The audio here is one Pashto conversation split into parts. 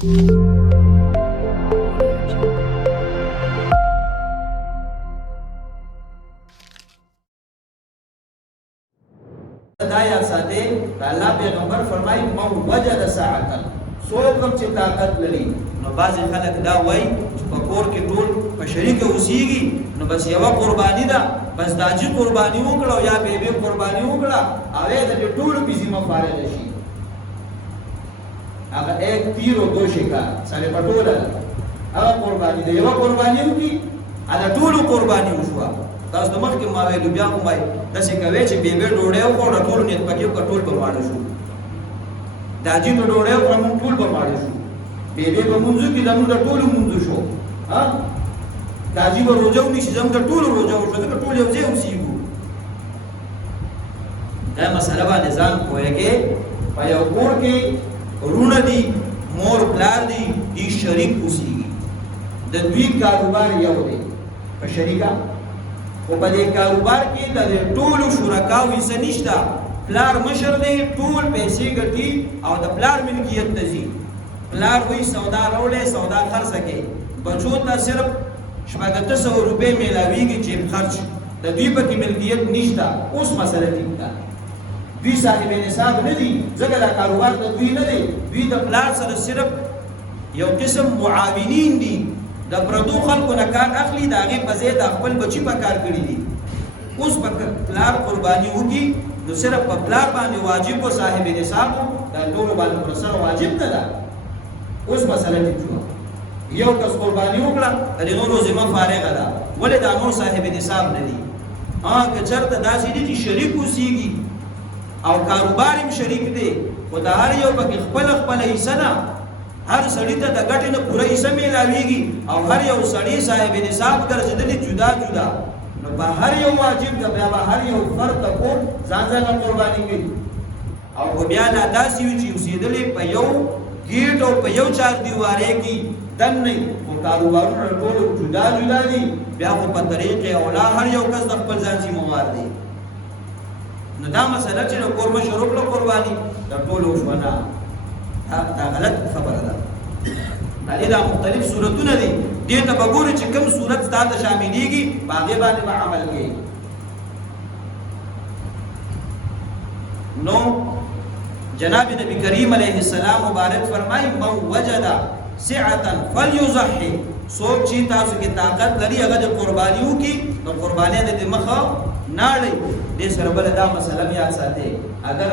دا یاد ساتئ د الله پیغمبر فرمایي من وجد ساعة څوک هم چې طاقت لري نو بعضې خلک دا وایي چې په کور کې ټول په شریکه اوسېږي نو بس یوه قرباني ده بس د حاجي قرباني وکړه او یا بیبي قرباني وکړه او یې د دې ټولو په ذمه فارغه شي هغه ایک تیر و دو شکار سره په ټوله ده هغه قرباني ده یوه قرباني وکړي هغه ټولو قرباني وشوه تاسو د مخکې ما ویلو بیا هم وایي داسې کوې چې بیبي ډوډۍ وخوړه ټول نیت پکې وکړه ټول به ماړه شو د حاجي ته ډوډۍ وخوړه موږ ټول به ماړه شو بیبي به مونځو کړي زموږ د ټولو مونځو شو د حاجي به روژه ونیسي زموږ د ټولو روژه وشوه ځکه ټول یو ځای اوسېږو دا مسله باندې ځان پوهېږې په یو کور کې وروڼه دي مور پلار دي دوی شریک اوسېږي د دوی کاروبار یو دی په شریکه خو په دې کاروبار کې د ټولو شرکاو حصه نشته پلار مشر دی ټول پیسې ګټي او د پلار ملکیت ته ځي پلار وایي سودا راوړی سودا خرڅه کړي بچو ته صرف شپږ 800 روپۍ میلاویږي جیب خرچ د دوی پکې ملکیت نشته اوس مسله ټیک ده دوی صاحب نصاب نه دي ځکه دا کاروبار د دوی نه دی دوی د پلار سره صرف یو قسم معاونین دي د پردو خلکو نه کار اخلي د هغې په ځای د خپل بچي په کار کړي دي اوس په پلار قرباني وکړي نو صرف په پلار باندې واجب و صاحب نصاب دا ټولو باندې پر سره واجب نه ده اوس مسله ټیک شوه یو کس قرباني وکړه د نورو ذمه فارغه ده ولې دا نور صاحب نصاب نه دي که چېرته داسې دي چې شریک اوسېږي او کاروبار هم شریک دی خو د هر یو پکې خپله حصه ده هر سړی ته د ګټې نه پوره حصه میلاویږي او هر یو سړی صاحب نصاب ګرځېدلي جدا جدا نو په هر یو واجب ده بیا به هر یو فرد د کور ځان ځانه قرباني کوي او خو بیا دا داسې وي چې اوسېدلې په یو ګیټ او په یو چار دیوارۍ کې دن نه خو کاروبارونه ټولو جدا جدا دي بیا خو په طریقې اولا هر یو کس د خپل ځان ذمهوار دی نو دا مسله چې د کور مشر وکړه قرباني د ټولو وشوه نه دا غلط خبره ده دا مختلف صورتونه دي دې ته به ګورې چې کوم صورت ستا ته شاملېږي په هغې باندې به عمل کوي نو جناب نبی کریم علیه السلام مبارک فرمایي من وجد سعة فلیضحي څوک چې تاسو کې طاقت لري هغه د قرباني وکړي نو قرباني د مخه نه اړوي دې سره بله دا مسله هم یاد ساتئ اگر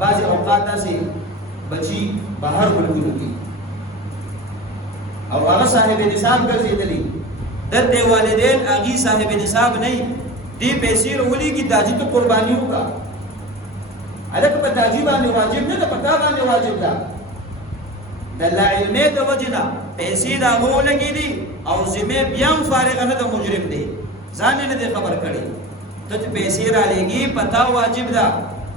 بعضې اوقات داسې بچی بهر ملکونو کې او هغه صاحب نصاب ګرځېدلي دلته والدین هغې صاحب نصاب نه وي دې پیسې راولېږي دا چې ته قرباني وکړه هلکه په تاجي باندې واجب نه ده په تا باندې واجب ده د لاعلمۍ د وجې نه پیسې د هغه ولګېدي او ذمې بیا هم فارغه نه ده مجرم دی ځان یې نه دی خبر کړی ته چې پیسې رالېږي په تا واجب ده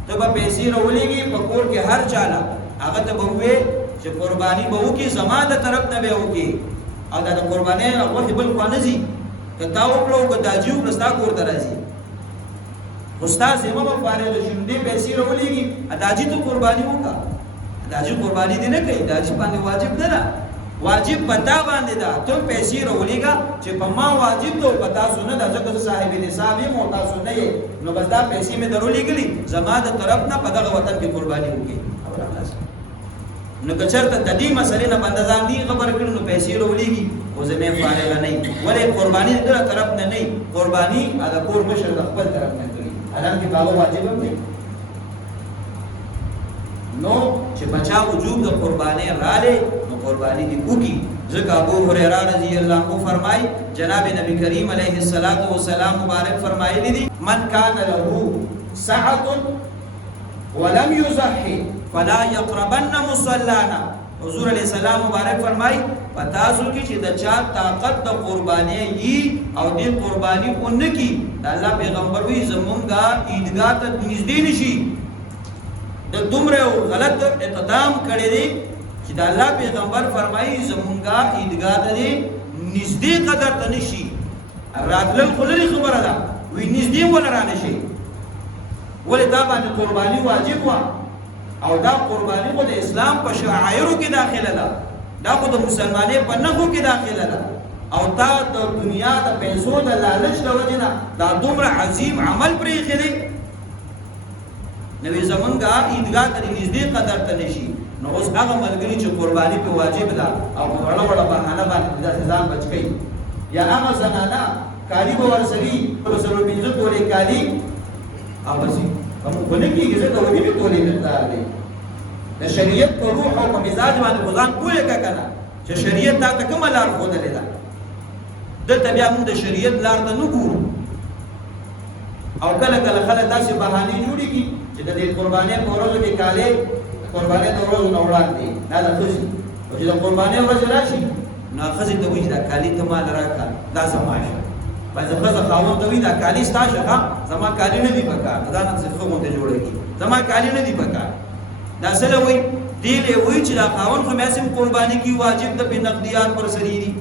ته به پیسې راولېږي په کور کې هر چاله هغه ته به ووایې چې قرباني به وکړي زما د طرف نه به وکړي او دا د قربانۍ غوښې بل خوا نه ځي که تا وکړه او که تاجي وکړه ستا کور ته راځي خو ستا ذمه به فارغه شي نو دې پیسې راولېږي تاجي ته قرباني وکړه تاجي قرباني دې نه کوي تاجي باندې واجب نه ده واجب په تا باندې ده ته پیسې راولېږه چې په ما واجب ده او په تاسو نه ده ځکه زه صاحب نصاب یم او تاسو نه یې نو بس دا پیسې مې درولېږلي زما د طرف نه په دغه وطن کې قرباني وکړي نو که چېرته د دې مسلې نه بنده ځان نه خبر کړي نو پیسې راولېږي خو ذمې فارغه نه وي ولې قرباني د ده طرف نه نه وي قرباني د کور مشر د خپل طرف نه کوي حالانکې په هغه واجب هم دی نو چې بچا وجوب د قربانۍ رالی نو قرباني دې وکړي ځکه ابو هریره رضی الله عنه فرمایي جناب نبی کریم علیه السلام مبارک فرمایلی دي من کان له سعة ولم یضحي فلا یقربن مصلانا حضور علیہ السلام مبارک فرمایي په تاسو کې چې د چا طاقت د قربانۍ وي او دې قرباني ونه کړي د الله پیغمبر وایي زمونږه عیدګاه ته نږدې نه شي د دومره غلط اقدام کړی دی چې د الله پیغمبر فرمایي زمونږه عیدګاه ته نږدې قدر ته نه شي راتلل خو لرې خبره ده وایي نږدې ونه را نه شي ولې دا باندې قرباني واجب وه او دا قرباني خو د اسلام په شعایرو کې داخله ده دا خو د مسلمانۍ په نښو کې داخله ده او تا د دنیا د پیسو د لالچ د وجې نه دا دومره عظیم عمل پرېښی دی نو زمونږ عیدګاه ته نږدې قدر ته نشي نو اوس هغه ملګري چې قرباني په واجب ده او په وړه وړه بهانه باندې داسې ځان بچ کوي یا هغه زنانه کالي به ورسوي په 15 تولې کالي او بس خو نه کېږي ځکه وجیبې تولې مقدار دی د شریعت په روح او په مزاج باندې خو ځان پوهې که که نه چې شریعت تا ته کومه لار ښودلې ده دلته بیا موږ د شریعت لار ته نه ګورو او کله کله خلک داسې بهانې جوړېږي چې د دې قربانۍ په ورځو کې کالي قربانۍ د ورځو نه وړاندې دا د ښځې او چې د قربانۍ ورځ راشي نو ښځې ته وایي چې دا کالي ته مال راکړه دا زما شه بعضې ښځه خاوند ته وایي دا کالي ستا شه ښه زما کالي نه دي په کار دا نه څه ښه غوندې جوړېږي زما کالي نه دي په کار دا څه له وایي دې له وایي چې دا خاوند خو هماسې قرباني کې واجب ده پې نقدیات ورسرې دي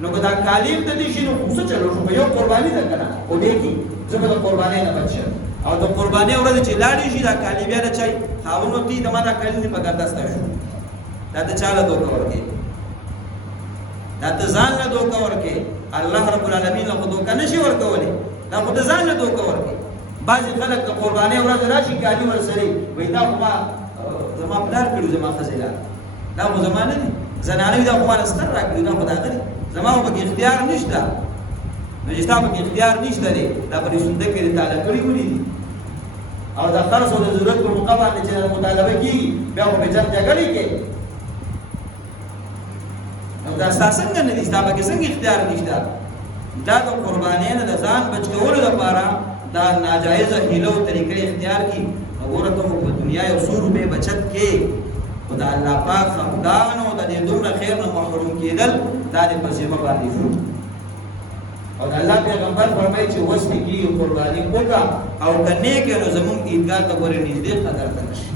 نو که دا کالي هم د دې شي نو خو څه چلو شو یو قرباني ده که نه خو دې کې زه به د قربانۍ نه بچ یم او د قربانۍ ورځ چې لاړې شي دا کالي بیا د چای خاوند ورته د ما دا کالي دې په کار دا ستا شو دا ته چا له دوکه ورکې دا ته ځان له دوکه ورکې الله رب العالمین له خو دوکه نشي ورکولی دا خو د ځان له دوکه ورکې بعضې خلک د قربانۍ ورځ راشي کالي ورسرې وایي دا خو ما زما پلار کړي زما ښځې لا دا خو زما نه دي زنانه وي دا خو ما ستر را کړي دا خو د هغه دي زما خو پکې اختیار نشته نو چې ستا پکې اختیار نشته دی دا په دې سنده کې دې تاله کړي ولې دي او د خرڅ او د ضرورت په موقع باندې چې مطالبه کېږي بیا خو په جنګ جګړې کې نو دا ستا څنګه نه دي ستا پکې څنګه اختیار نشته دا د قربانۍ نه د ځان بچ کولو لپاره دا ناجایزه هیله او طریقې اختیار کړي نو ګوره ته خو په دنیا یو څو روپۍ بچت کې خو د الله پاک خفګان او د دې دومره خیر نه محروم کېدل دا دې په ذمه باندې شو او د الله پیغمبر فرمایي چې وس دې کېږي قرباني وکړه او که نیک یې نو زمونږ عیدګاه ته ورې نږدې قدر ته نشي